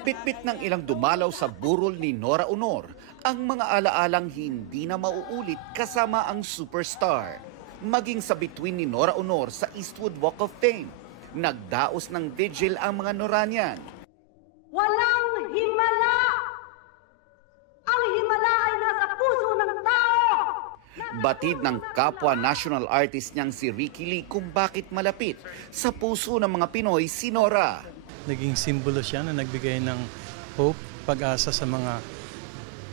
Bitbit ng ilang dumalaw sa burol ni Nora Aunor ang mga alaalang hindi na mauulit kasama ang superstar. Maging sa bituin ni Nora Aunor sa Eastwood Walk of Fame, nagdaos ng vigil ang mga Noranian. Walang himala! Ang himala ay nasa puso ng tao! Batid ng kapwa national artist niyang si Ricky Lee kung bakit malapit sa puso ng mga Pinoy si Nora. Naging simbolo siya na nagbigay ng hope, pag-asa sa mga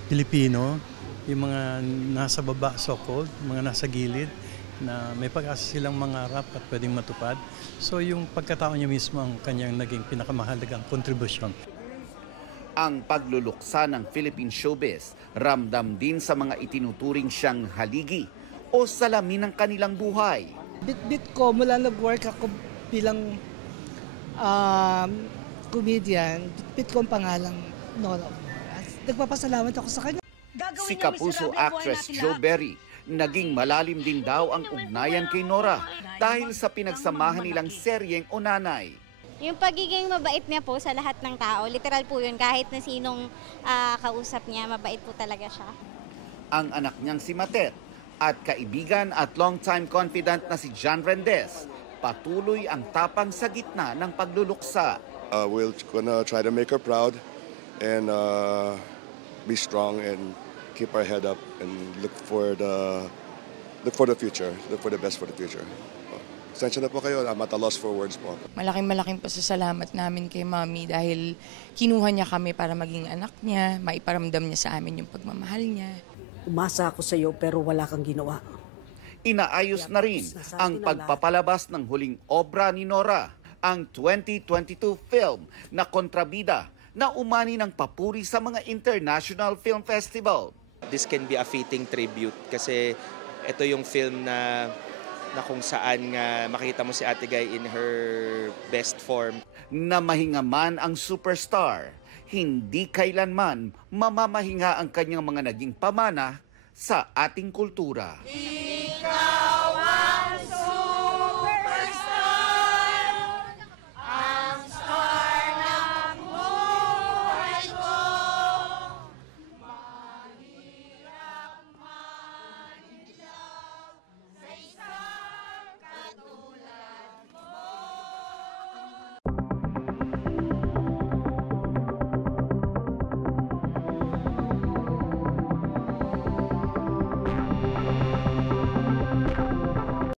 Pilipino, yung mga nasa baba, so-called, mga nasa gilid, na may pag-asa silang mangarap at pwedeng matupad. So yung pagkatao niya mismo ang kanyang naging pinakamahalagang kontribusyon. Ang pagluluksa ng Philippine showbiz, ramdam din sa mga itinuturing siyang haligi o salamin ng kanilang buhay. Bit-bit ko mula nag-work ako bilang comedian, bit ko ang pangalang Nora Aunor. Nagpapasalamat ako sa kanya. Si Kapuso actress Jo Berry, naging malalim din daw ang ugnayan kay Nora dahil sa pinagsamahan nilang seryeng Onanay. Yung pagiging mabait niya po sa lahat ng tao, literal po yun, kahit na sinong kausap niya, mabait po talaga siya. Ang anak niyang si Matet at kaibigan at long-time confidant na si John Rendez, patuloy ang tapang sa gitna ng pagluluksa. We're gonna try to make her proud and be strong and keep our head up and look for the future, look for the best for the future. Sensya na po kayo, I'm at a loss for words po. Malaking pasasalamat namin kay Mami dahil kinuha niya kami para maging anak niya, maiparamdam niya sa amin yung pagmamahal niya. Umasa ako sa iyo pero wala kang ginawa. Inaayos na rin ang pagpapalabas ng huling obra ni Nora, ang 2022 film na Kontrabida na umani ng papuri sa mga international film festival. This can be a fitting tribute kasi ito yung film na kung saan nga makita mo si Ate Guy in her best form. Na mahinga man ang superstar, hindi kailanman mamamahinga ang kanyang mga naging pamana sa ating kultura.